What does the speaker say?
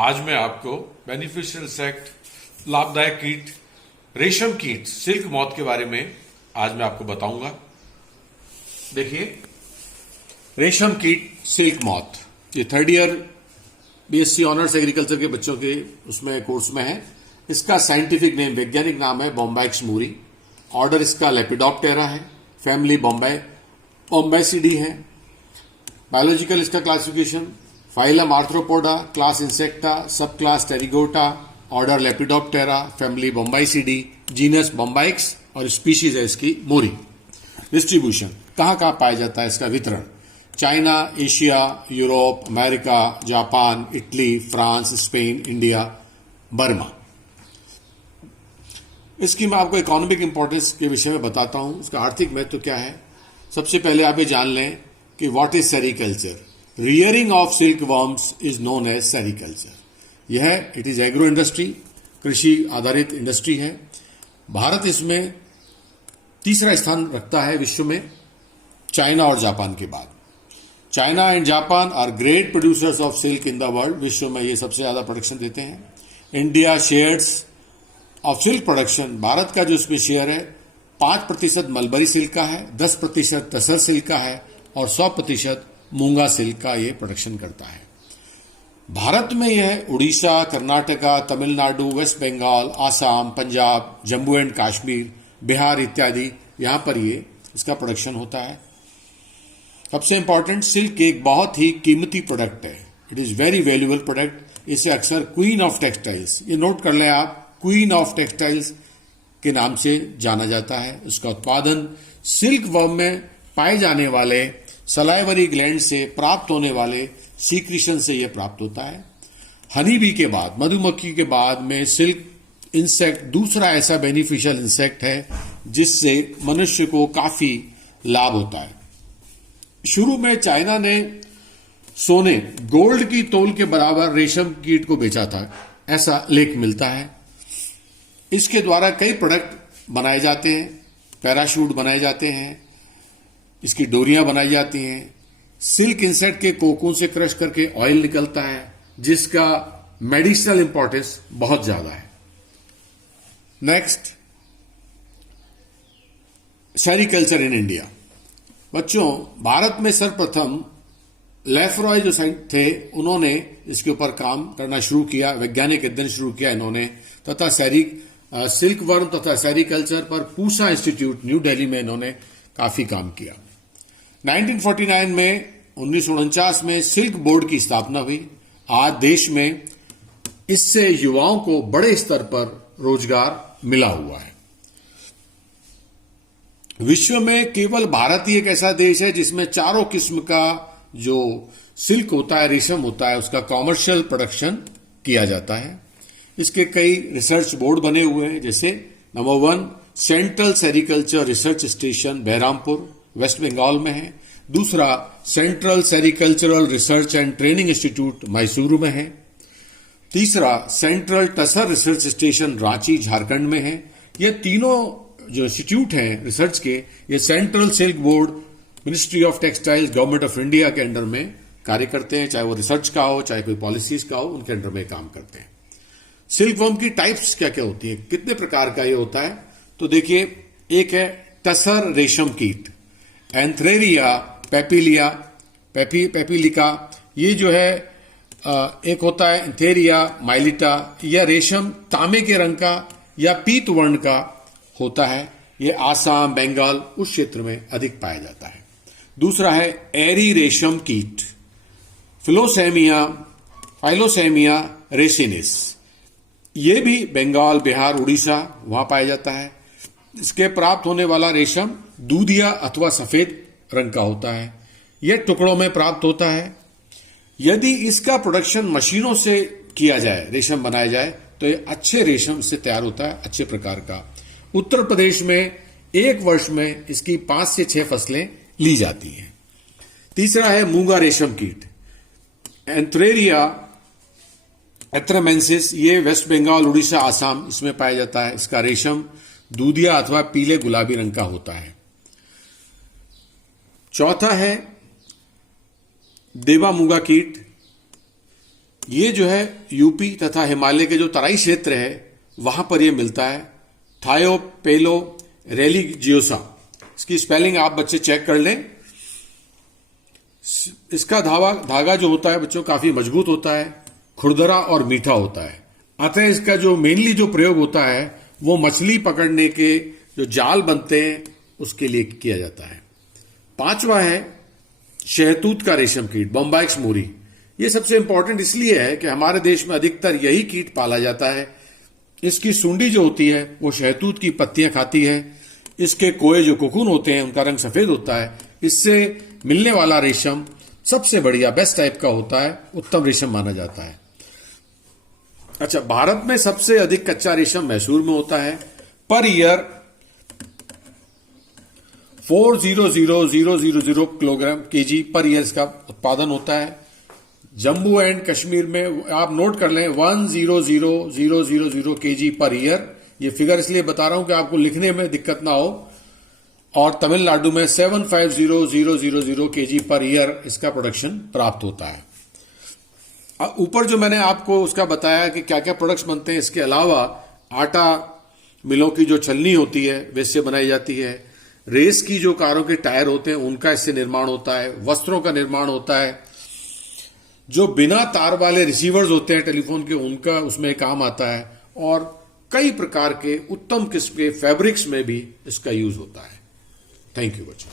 आज मैं आपको बेनिफिशियल इंसेक्ट, लाभदायक कीट, रेशम कीट, सिल्क मॉथ के बारे में आज मैं आपको बताऊंगा। देखिए, रेशम कीट सिल्क मॉथ, ये third year BSc honours agriculture के बच्चों के उसमें कोर्स में है। इसका साइंटिफिक नेम, वैज्ञानिक नाम है बॉम्बैक्स मूरी। ऑर्डर इसका लेपिडोप्टेरा है। फैमिली बॉम्बैसिडी है। बायोलॉजिकल इसका classification phylum Arthropoda, class Insecta, sub class Pterygota, order Lepidoptera, family Bombycidae, genus Bombyx और स्पीशीज है इसकी मोरी। डिस्ट्रीब्यूशन कहां कहां पाया जाता है, इसका वितरण China, Asia, Europe, America, Japan, Italy, France, Spain, India, Burma. इसकी मैं आपको इकोनॉमिक इंपॉर्टेंस के विषय में बताता हूं। इसका आर्थिक महत्व क्या है। सबसे पहले आप ये जान लें कि what is sericulture. Rearing of silk worms is known as sericulture. यह इट इज एग्रो इंडस्ट्री, कृषि आधारित इंडस्ट्री है। भारत इसमें तीसरा स्थान रखता है विश्व में, चाइना और जापान के बाद। China and Japan are great producers of silk in the world. विश्व में ये सबसे ज्यादा प्रोडक्शन देते हैं। India shares of silk production, Bharat का जो इसमें शेयर है 5% मलबरी सिल्क का है, 10% तसर सिल्क का है और 100% मूंगा सिल्क का ये प्रोडक्शन करता है। भारत में यह उड़ीसा, कर्नाटका, तमिलनाडु, वेस्ट बंगाल, आसाम, पंजाब, जम्मू एंड कश्मीर, बिहार इत्यादि यहां पर ये इसका प्रोडक्शन होता है। सबसे इंपॉर्टेंट, सिल्क एक बहुत ही कीमती प्रोडक्ट है। It is very valuable product. इसे अक्सर क्वीन ऑफ टेक्सटाइल्स, ये नोट कर लें आप, क्वीन ऑफ टेक्सटाइल्स के नाम से जाना जाता है। इसका उत्पादन सिल्क वर्म में पाए जाने वाले सलाइवरी ग्लैंड से प्राप्त होने वाले सीक्रेशन से यह प्राप्त होता है। हनी बी के बाद, मधुमक्खी के बाद में सिल्क इंसेक्ट दूसरा ऐसा बेनिफिशियल इंसेक्ट है जिससे मनुष्य को काफी लाभ होता है। शुरू में चाइना ने सोने, गोल्ड की तौल के बराबर रेशम कीट को बेचा था, ऐसा लेख मिलता है। इसके द्वारा कई प्रोडक्ट बनाए जाते हैं। पैराशूट बनाए जाते हैं, इसकी डोरियां बनाई जाती हैं। सिल्क इंसेक्ट के कोकून से क्रश करके ऑयल निकलता है जिसका मेडिसिनल इंपॉर्टेंस बहुत ज्यादा है। Next, sericulture in India. बच्चों, भारत में सर्वप्रथम लेफ्रॉय जो थे उन्होंने इसके ऊपर काम करना शुरू किया, वैज्ञानिक अध्ययन शुरू किया इन्होंने, तथा सिल्क वर्म तथा सेरीकल्चर पर पूसा इंस्टीट्यूट न्यू दिल्ली में इन्होंने काफी काम किया। 1949 में 1949 में सिल्क बोर्ड की स्थापना हुई। आज देश में इससे युवाओं को बड़े स्तर पर रोजगार मिला हुआ है। विश्व में केवल भारत ही एक ऐसा देश है जिसमें चारों किस्म का जो सिल्क होता है, रेशम होता है, उसका कॉमर्शियल प्रोडक्शन किया जाता है। इसके कई रिसर्च बोर्ड बने हुए हैं, जैसे number 1 central sericulture research station Berhampore West Bengal में है। दूसरा central sericultural research and training institute Mysuru में है। तीसरा central tasar research station Ranchi Jharkhand में है। ये तीनों जो इंस्टीट्यूट हैं रिसर्च के, ये central silk board, ministry of textiles, government of India के अंडर में कार्य करते हैं। चाहे वो रिसर्च का हो, चाहे कोई पॉलिसीज का हो, उनके अंडर में काम करते हैं। सिल्क वर्म की टाइप्स क्या क्या होती है, कितने प्रकार का ये होता है, तो देखिए, एक है टसर रेशम कीट, एंथ्रेरिया पेपिलिका। ये जो है एक होता है एंथेरिया माइलिटा, या रेशम तांबे के रंग का या पीत वर्ण का होता है। ये आसाम, बंगाल उस क्षेत्र में अधिक पाया जाता है। दूसरा है एरी रेशम कीट, फाइलोसेमिया रेसिनिस। ये भी बंगाल, बिहार, उड़ीसा वहां पाया जाता है। इसके प्राप्त होने वाला रेशम दूधिया अथवा सफेद रंग का होता है। यह टुकड़ों में प्राप्त होता है। यदि इसका प्रोडक्शन मशीनों से किया जाए, रेशम बनाया जाए, तो ये अच्छे रेशम से तैयार होता है, अच्छे प्रकार का। उत्तर प्रदेश में एक वर्ष में इसकी 5 से 6 फसलें ली जाती हैं। तीसरा है मूंगा रेशम कीट, एंथ्रेरिया एथ्रेमेंसिस। ये वेस्ट बंगाल, उड़ीसा, आसाम इसमें पाया जाता है। इसका रेशम दूधिया अथवा पीले गुलाबी रंग का होता है। चौथा है देवा मूंगा कीट, ये जो है यूपी तथा हिमालय के जो तराई क्षेत्र है वहां पर ये मिलता है। थायोपेलो रेलिजियोसा, इसकी स्पेलिंग आप बच्चे चेक कर लें। इसका धागा जो होता है बच्चों काफी मजबूत होता है, खुरदरा और मीठा होता है। अतः इसका जो मेनली जो प्रयोग होता है वो मछली पकड़ने के जो जाल बनते हैं उसके लिए किया जाता है। पांचवा है शहतूत का रेशम कीट, बॉम्बाइक्स मोरी। ये सबसे इंपॉर्टेंट इसलिए है कि हमारे देश में अधिकतर यही कीट पाला जाता है। इसकी सूंडी जो होती है वो शहतूत की पत्तियां खाती है। इसके कोए जो कोकून होते हैं उनका रंग सफेद होता है। इससे मिलने वाला रेशम सबसे बढ़िया बेस्ट टाइप का होता है, उत्तम रेशम माना जाता है। अच्छा, भारत में सबसे अधिक कच्चा रेशम मैसूर में होता है। Per year 400,000 kilogram KG per year इसका उत्पादन होता है। जम्मू एंड कश्मीर में आप नोट कर लें 100,000 केजी पर ईयर। ये फिगर इसलिए बता रहा हूं कि आपको लिखने में दिक्कत ना हो। और तमिलनाडु में 750,000 केजी पर ईयर इसका प्रोडक्शन प्राप्त होता है। ऊपर जो मैंने आपको उसका बताया कि क्या क्या प्रोडक्ट्स बनते हैं, इसके अलावा आटा मिलों की जो छलनी होती है वैसे बनाई जाती है। रेस की जो कारों के टायर होते हैं उनका इससे निर्माण होता है। वस्त्रों का निर्माण होता है। जो बिना तार वाले रिसीवर्स होते हैं टेलीफोन के, उनका उसमें काम आता है। और कई प्रकार के उत्तम किस्म के फैब्रिक्स में भी इसका यूज होता है। थैंक यू बच्चों।